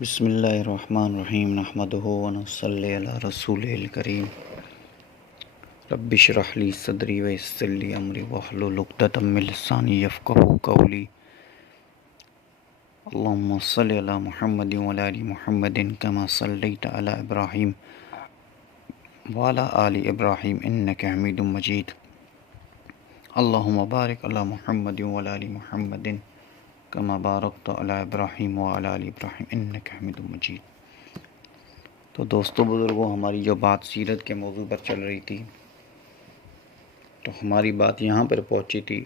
بسم اللہ الرحمن الرحیم نحمدہ ونصلی علی رسول الکریم رب اشرح لی صدری ویسر لی امری واحلل عقدۃ من لسانی یفقہوا قولی اللہم صلی علی محمد وعلی آل محمد کما صلیت علی ابراہیم وعلی آل ابراہیم انک حمید مجید اللہم بارک علی محمد وعلی آل محمد کما بارکت علی ابراہیم وعلی آل ابراہیم انک حمید مجید۔ تو دوستو بزرگوں، ہماری جو بات سیرت کے موضوع پر چل رہی تھی، تو ہماری بات یہاں پر پہنچی تھی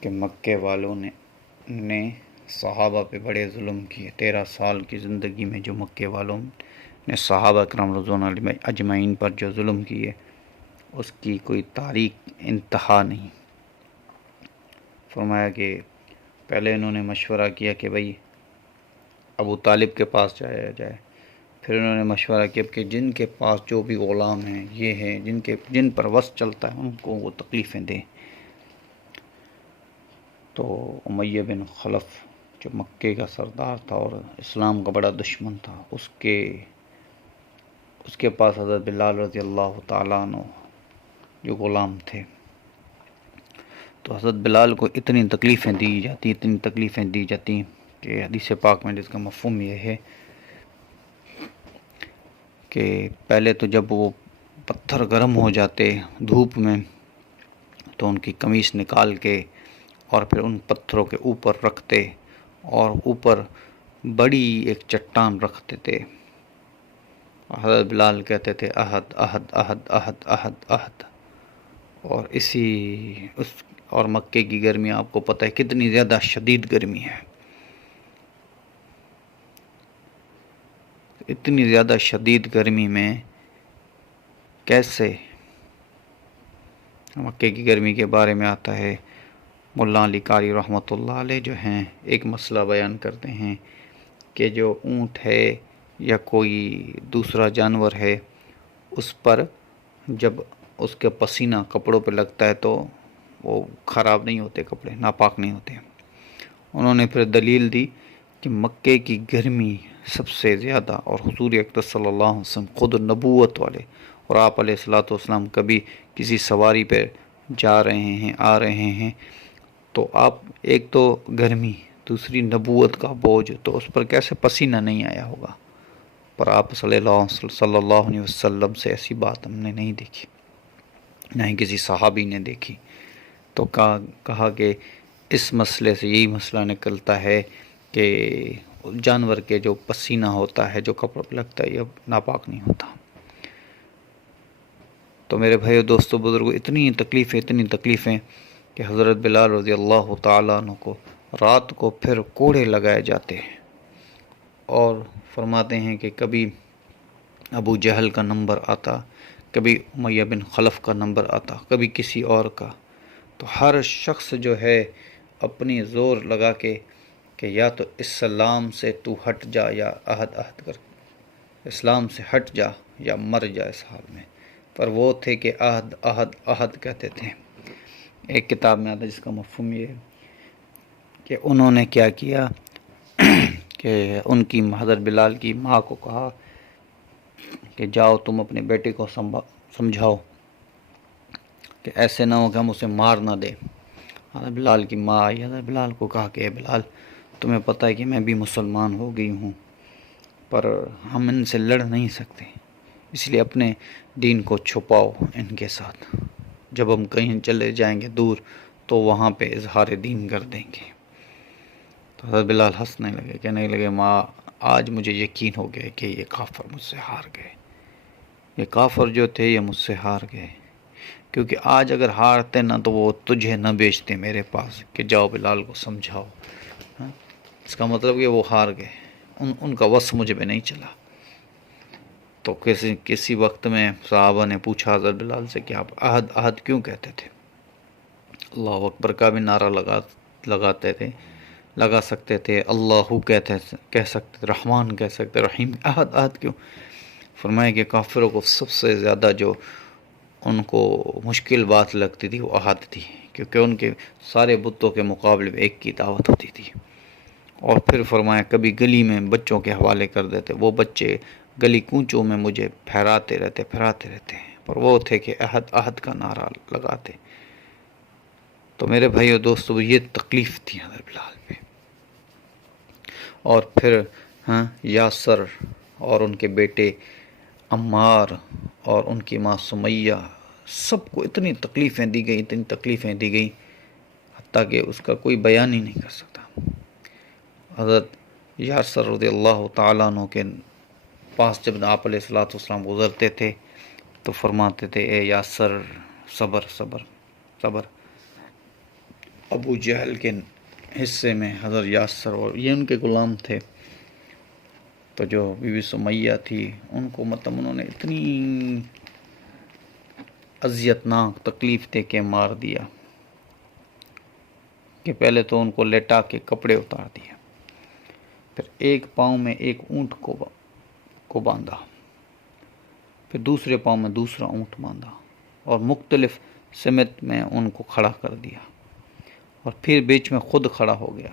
کہ مکے والوں نے صحابہ پہ بڑے ظلم کیے۔ 13 سال کی زندگی میں جو مکے والوں نے صحابہ کرام رضوان اللہ اجمعین پر جو ظلم کیے، اس کی کوئی تاریخ انتہا نہیں۔ فرمایا کہ پہلے انہوں نے مشورہ کیا کہ بھئی ابو طالب کے پاس جایا جائے، پھر انہوں نے مشورہ کیا کہ جن کے پاس جو بھی غلام ہیں، یہ ہیں جن پر وس چلتا ہے، ان کو وہ تکلیفیں دیں۔ تو امیہ بن خلف جو مکے کا سردار تھا اور اسلام کا بڑا دشمن تھا، اس کے پاس حضرت بلال رضی اللہ تعالیٰ عنہ جو غلام تھے، تو حضرت بلال کو اتنی تکلیفیں دی جاتی کہ حدیث پاک میں جس کا مفہوم یہ ہے کہ پہلے تو جب وہ پتھر گرم ہو جاتے دھوپ میں، تو ان کی قمیص نکال کے اور پھر ان پتھروں کے اوپر رکھتے، اور اوپر بڑی ایک چٹان رکھتے تھے۔ حضرت بلال کہتے تھے احد احد احد احد احد احد۔ اور مکے کی گرمی آپ کو پتہ ہے کتنی زیادہ شدید گرمی ہے۔ اتنی زیادہ شدید گرمی میں کیسے، مکے کی گرمی کے بارے میں آتا ہے، مولانا علی قاری رحمۃ اللہ علیہ جو ہیں ایک مسئلہ بیان کرتے ہیں کہ جو اونٹ ہے یا کوئی دوسرا جانور ہے، اس پر جب اس کے پسینہ کپڑوں پہ لگتا ہے تو وہ خراب نہیں ہوتے، کپڑے ناپاک نہیں ہوتے۔ انہوں نے پھر دلیل دی کہ مکے کی گرمی سب سے زیادہ، اور حضور اقدس صلی اللہ علیہ وسلم خود نبوت والے، اور آپ علیہ الصلوۃ والسلام کبھی کسی سواری پہ جا رہے ہیں، آ رہے ہیں، تو آپ ایک تو گرمی، دوسری نبوت کا بوجھ، تو اس پر کیسے پسینہ نہیں آیا ہوگا؟ پر آپ صلی اللہ علیہ وسلم سے ایسی بات ہم نے نہیں دیکھی، نہ ہی کسی صحابی نے دیکھی۔ تو کہا کہ اس مسئلے سے یہی مسئلہ نکلتا ہے کہ جانور کے جو پسینہ ہوتا ہے، جو کپڑوں پہ لگتا ہے، یہ ناپاک نہیں ہوتا۔ تو میرے بھائیو، دوستو، بزرگوں، اتنی تکلیفیں کہ حضرت بلال رضی اللہ تعالیٰ عنہ کو رات کو پھر کوڑے لگائے جاتے ہیں، اور فرماتے ہیں کہ کبھی ابو جہل کا نمبر آتا، کبھی امیہ بن خلف کا نمبر آتا، کبھی کسی اور کا، تو ہر شخص جو ہے اپنی زور لگا کے کہ یا تو اسلام سے تو ہٹ جا، یا عہد کر اسلام سے ہٹ جا یا مر جا اس حال میں۔ پر وہ تھے کہ عہد کہتے تھے۔ ایک کتاب میں آتا ہے جس کا مفہوم یہ ہے کہ انہوں نے کیا کیا کہ ان کی حضرت بلال کی ماں کو کہا کہ جاؤ تم اپنے بیٹے کو سمجھاؤ کہ ایسے نہ ہو کہ ہم اسے مار نہ دیں۔ حضرت بلال کی ماں آئی، حضرت بلال کو کہا کہ اے بلال، تمہیں پتہ ہے کہ میں بھی مسلمان ہو گئی ہوں، پر ہم ان سے لڑ نہیں سکتے، اس لیے اپنے دین کو چھپاؤ ان کے ساتھ، جب ہم کہیں چلے جائیں گے دور تو وہاں پہ اظہار دین کر دیں گے۔ تو حضرت بلال ہنسنے لگے، کہنے لگے ماں، آج مجھے یقین ہو گیا کہ یہ کافر مجھ سے ہار گئے، یہ کافر جو تھے یہ مجھ سے ہار گئے، کیونکہ آج اگر ہارتے نہ تو وہ تجھے نہ بیچتے میرے پاس کہ جاؤ بلال کو سمجھاؤ۔ اس کا مطلب کہ وہ ہار گئے، ان کا وس مجھ پہ نہیں چلا۔ تو کسی وقت میں صحابہ نے پوچھا حضرت بلال سے کہ آپ عہد کیوں کہتے تھے؟ اللہ اکبر کا بھی نعرہ لگا سکتے تھے، اللہ کہہ سکتے تھے، رحمان کہہ سکتے، رحیم، عہد کیوں؟ فرمایا کہ کافروں کو سب سے زیادہ جو ان کو مشکل بات لگتی تھی وہ عہد تھی، کیونکہ ان کے سارے بتوں کے مقابلے میں ایک کی دعوت ہوتی تھی، اور پھر فرمایا کبھی گلی میں بچوں کے حوالے کر دیتے، وہ بچے گلی کوچوں میں مجھے پھیراتے رہتے پر وہ تھے کہ عہد عہد کا نعرہ لگاتے۔ تو میرے بھائی اور دوستو، یہ تکلیف تھی حضرت بلال پہ۔ اور پھر یاسر اور ان کے بیٹے عمار اور ان کی ماں سمیہ، سب کو اتنی تکلیفیں دی گئیں حتیٰ کہ اس کا کوئی بیان ہی نہیں کر سکتا۔ حضرت یاسر رضی اللہ تعالیٰ عنہ کے پاس جب آپ علیہ الصلوۃ والسلام گزرتے تھے تو فرماتے تھے اے یاسر صبر صبر صبر۔ ابو جہل کے حصے میں حضرت یاسر اور یہ ان کے غلام تھے، تو جو بی بی سمیہ تھی ان کو انہوں نے اتنی اذیتناک تکلیف دے کے مار دیا کہ پہلے تو ان کو لٹا کے کپڑے اتار دیا، پھر ایک پاؤں میں ایک اونٹ کو باندھا، پھر دوسرے پاؤں میں دوسرا اونٹ باندھا اور مختلف سمت میں ان کو کھڑا کر دیا، اور پھر بیچ میں خود کھڑا ہو گیا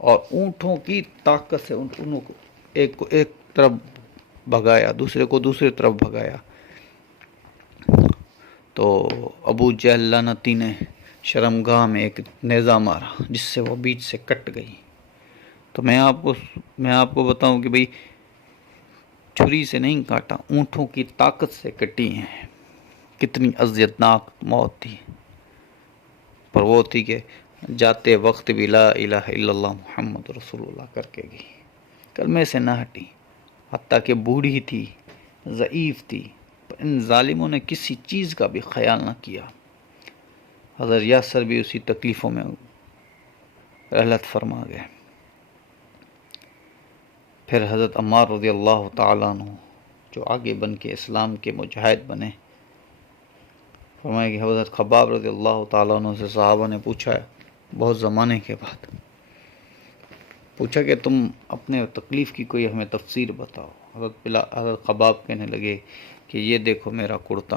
اور اونٹوں کی طاقت سے انہوں کو ایک طرف بھگایا، دوسرے کو دوسری طرف بھگایا۔ تو ابو جہل لعنتی نے شرمگاہ میں ایک نیزہ مارا جس سے وہ بیچ سے کٹ گئی۔ تو میں آپ کو بتاؤں کہ بھئی چھری سے نہیں کاٹا، اونٹوں کی طاقت سے کٹی ہیں۔ کتنی اذیتناک موت تھی، پر وہ تھی کہ جاتے وقت بھی لا الہ الا اللہ محمد رسول اللہ کر کے گئی، کلمے سے نہ ہٹی، حتیٰ کہ بوڑھی تھی، ضعیف تھی، پر ان ظالموں نے کسی چیز کا بھی خیال نہ کیا۔ حضرت یاسر بھی اسی تکلیفوں میں رحلت فرما گئے۔ پھر حضرت عمار رضی اللہ تعالیٰ عنہ جو آگے بن کے اسلام کے مجاہد بنے، فرمایا کہ حضرت خباب رضی اللہ تعالیٰ عنہ سے صحابہ نے پوچھا بہت زمانے کے بعد، پوچھا کہ تم اپنے تکلیف کی کوئی ہمیں تفسیر بتاؤ۔ حضرت خباب کہنے لگے کہ یہ دیکھو میرا کرتا۔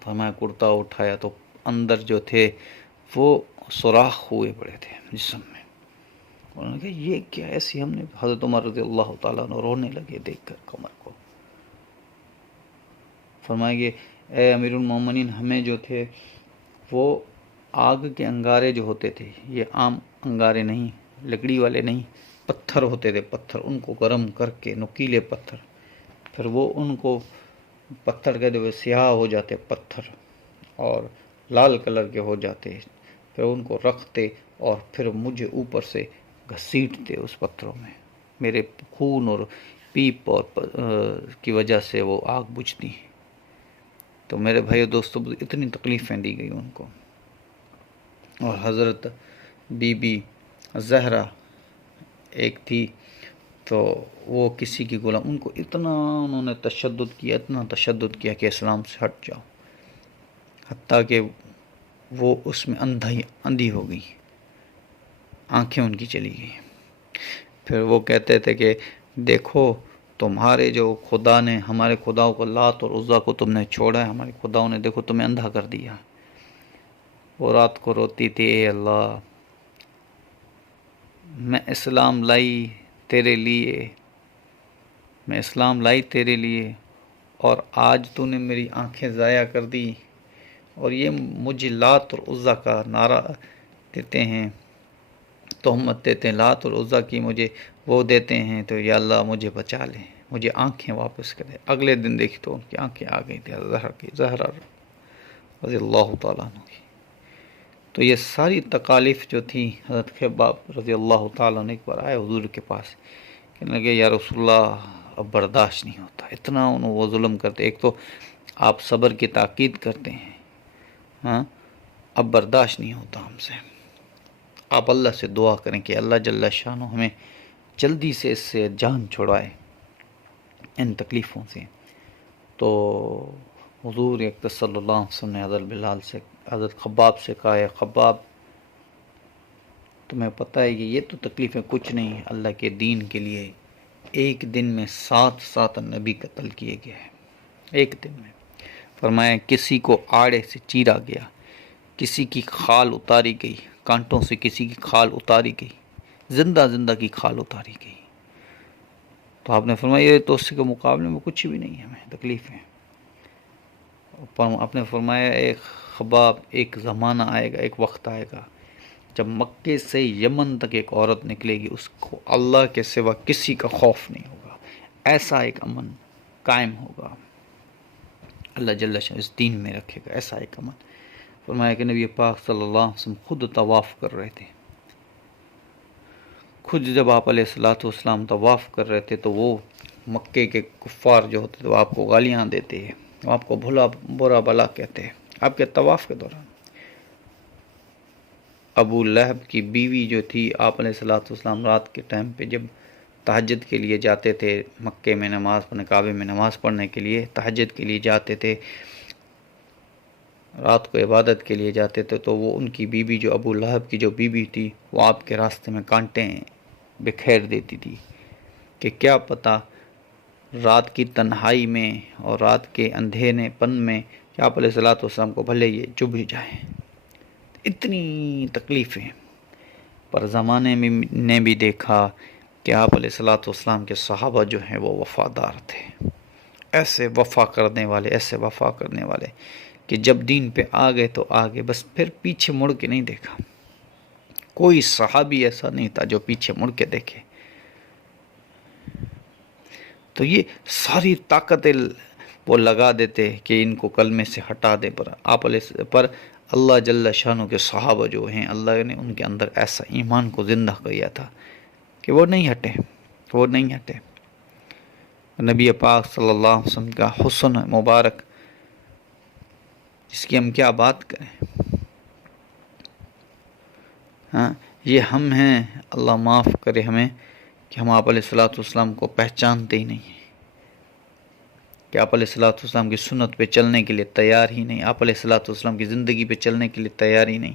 فرمایا کرتا اٹھایا تو اندر جو تھے وہ سوراخ ہوئے پڑے تھے جسم میں۔ انہوں نے کہا یہ کیا ایسی، ہم نے حضرت عمر رضی اللہ تعالیٰ عنہ رونے لگے دیکھ کر کمر کو۔ فرمایا کہ اے امیر المومنین، ہمیں جو تھے وہ آگ کے انگارے جو ہوتے تھے، یہ عام انگارے نہیں، لکڑی والے نہیں، پتھر ہوتے تھے، پتھر ان کو گرم کر کے، نکیلے پتھر، پھر وہ ان کو پتھر کہتے ہوئے سیاہ ہو جاتے پتھر اور لال کلر کے ہو جاتے، پھر ان کو رکھتے اور پھر مجھے اوپر سے گھسیٹتے اس پتھروں میں، میرے خون اور پیپ اور کی وجہ سے وہ آگ بجھتی۔ تو میرے بھائی دوستو، اتنی تکلیفیں دی گئی ان کو۔ اور حضرت بی بی زہرا ایک تھی، تو وہ کسی کی غلام، ان کو اتنا انہوں نے تشدد کیا کہ اسلام سے ہٹ جاؤ، حتیٰ کہ وہ اس میں اندھی ہو گئی، آنکھیں ان کی چلی گئی۔ پھر وہ کہتے تھے کہ دیکھو تمہارے جو خدا نے، ہمارے خداؤں کو، لات اور عزا کو تم نے چھوڑا ہے، ہمارے خداؤں نے دیکھو تمہیں اندھا کر دیا۔ وہ رات کو روتی تھی، اے اللہ میں اسلام لائی تیرے لیے، میں اسلام لائی تیرے لیے، اور آج تو نے میری آنکھیں ضائع کر دی، اور یہ مجھے لات اور عزا کا نعرہ دیتے ہیں، تہمت دیتے ہیں لات اور عزا کی، مجھے وہ دیتے ہیں، تو یا اللہ مجھے بچا لے، مجھے آنکھیں واپس کرے۔ اگلے دن دیکھی تو ان کی آنکھیں آ گئی تھی، زہرا رضی اللہ تعالیٰ عنہ کی۔ تو یہ ساری تکالیف جو تھی، حضرت خباب رضی اللہ تعالیٰ عنہ ایک بار آئے حضور کے پاس، کہنے لگے یا رسول اللہ اب برداشت نہیں ہوتا، اتنا انہوں وہ ظلم کرتے، ایک تو آپ صبر کی تاکید کرتے ہیں، اب برداشت نہیں ہوتا ہم سے، آپ اللہ سے دعا کریں کہ اللہ جل شانہ ہمیں جلدی سے اس سے جان چھڑائے، ان تکلیفوں سے۔ تو حضور اکرم صلی اللہ علیہ وسلم نے حضرت خباب سے کہا ہے خباب، تمہیں پتہ ہے کہ یہ تو تکلیفیں کچھ نہیں، اللہ کے دین کے لیے ایک دن میں 7 نبی قتل کیے گئے ہیں، ایک دن میں۔ فرمایا کسی کو آڑے سے چیرا گیا، کسی کی کھال اتاری گئی، کانٹوں سے کسی کی کھال اتاری گئی، زندہ زندہ کی کھال اتاری گئی۔ تو آپ نے فرمایا یہ تو اس کے مقابلے میں کچھ بھی نہیں ہے، ہمیں تکلیف ہے۔ آپ نے فرمایا ایک خباب، ایک زمانہ آئے گا، ایک وقت آئے گا جب مکے سے یمن تک ایک عورت نکلے گی، اس کو اللہ کے سوا کسی کا خوف نہیں ہوگا، ایسا ایک امن قائم ہوگا، اللہ جل شاہ اس دین میں رکھے گا، ایسا ایک امن۔ فرمایا کہ نبی پاک صلی اللہ علیہ وسلم خود طواف کر رہے تھے، خود جب آپ علیہ الصلوۃ والسلام طواف کر رہے تھے تو وہ مکے کے کفار جو ہوتے تھے وہ آپ کو گالیاں دیتے ہیں، وہ آپ کو برا بلا کہتے ہیں آپ کے طواف کے دوران۔ ابو لہب کی بیوی جو تھی، آپ علیہ الصلوۃ والسلام رات کے ٹائم پہ جب تہجد کے لیے جاتے تھے، مکے میں نماز پڑھنے، کعبے میں نماز پڑھنے کے لیے تہجد کے لیے جاتے تھے، رات کو عبادت کے لیے جاتے تھے، تو وہ ان کی بیوی جو ابو لہب کی جو بیوی تھی وہ آپ کے راستے میں کانٹے بکھیر دیتی تھی کہ کیا پتہ رات کی تنہائی میں اور رات کے اندھیرے پن میں کہ آپ علیہ الصلوۃ والسلام کو بھلے یہ چبھ ہی جائیں۔ اتنی تکلیفیں، پر زمانے میں نے بھی دیکھا کہ آپ علیہ الصلوۃ والسلام کے صحابہ جو ہیں وہ وفادار تھے، ایسے وفا کرنے والے، ایسے وفا کرنے والے کہ جب دین پہ آ گئے تو آ گئے، بس پھر پیچھے مڑ کے نہیں دیکھا۔ کوئی صحابی ایسا نہیں تھا جو پیچھے مڑ کے دیکھے۔ تو یہ ساری طاقتیں وہ لگا دیتے کہ ان کو کلمے سے ہٹا دے، پر اللہ جل شانہ کے صحابہ جو ہیں، اللہ نے ان کے اندر ایسا ایمان کو زندہ کیا تھا کہ وہ نہیں ہٹے، وہ نہیں ہٹے۔ نبی پاک صلی اللہ علیہ وسلم کا حسن مبارک جس کی ہم کیا بات کریں، ہاں یہ ہم ہیں، اللہ معاف کرے ہمیں کہ ہم آپ علیہ الصلوۃ والسلام کو پہچانتے ہی نہیں ہیں، کہ آپ علیہ الصلوۃ والسلام کی سنت پہ چلنے کے لیے تیار ہی نہیں، آپ علیہ الصلوۃ والسلام کی زندگی پہ چلنے کے لیے تیار ہی نہیں،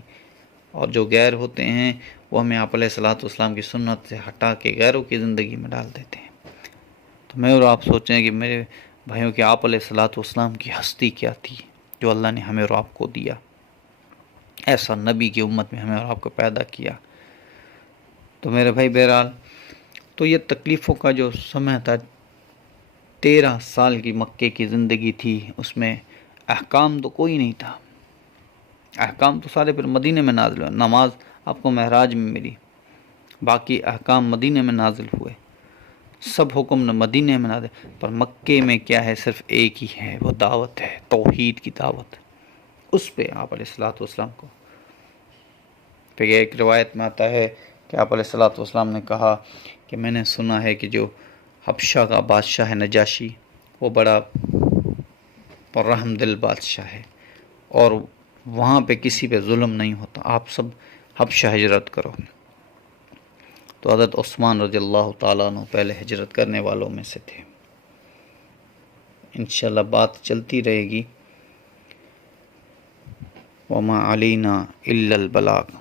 اور جو غیر ہوتے ہیں وہ ہمیں آپ علیہ الصلوۃ والسلام کی سنت سے ہٹا کے غیروں کی زندگی میں ڈال دیتے ہیں۔ تو میں اور آپ سوچیں کہ میرے بھائیوں کہ آپ علیہ الصلوۃ والسلام کی ہستی کیا تھی جو اللہ نے ہمیں اور آپ کو دیا، ایسا نبی کی امت میں ہمیں اور آپ کو پیدا کیا۔ تو میرے بھائی بہرحال تو یہ تکلیفوں کا جو سمے تھا، 13 سال کی مکے کی زندگی تھی، اس میں احکام تو کوئی نہیں تھا، احکام تو سارے پھر مدینے میں نازل ہوئے، نماز آپ کو معراج میں ملی، باقی احکام مدینے میں نازل ہوئے، سب حکم مدینے میں نازل، پر مکے میں کیا ہے، صرف ایک ہی ہے، وہ دعوت ہے، توحید کی دعوت، اس پہ آپ علیہ الصلوۃ والسلام کو۔ پھر ایک روایت میں آتا ہے کہ آپ علیہ الصلوۃ والسلام نے کہا کہ میں نے سنا ہے کہ جو حبشہ کا بادشاہ ہے نجاشی، وہ بڑا رحم دل بادشاہ ہے، اور وہاں پہ کسی پہ ظلم نہیں ہوتا، آپ سب حبشہ ہجرت کرو۔ تو حضرت عثمان رضی اللہ تعالیٰ عنہ پہلے ہجرت کرنے والوں میں سے تھے۔ انشاءاللہ بات چلتی رہے گی۔ وما علینا الا البلاغ۔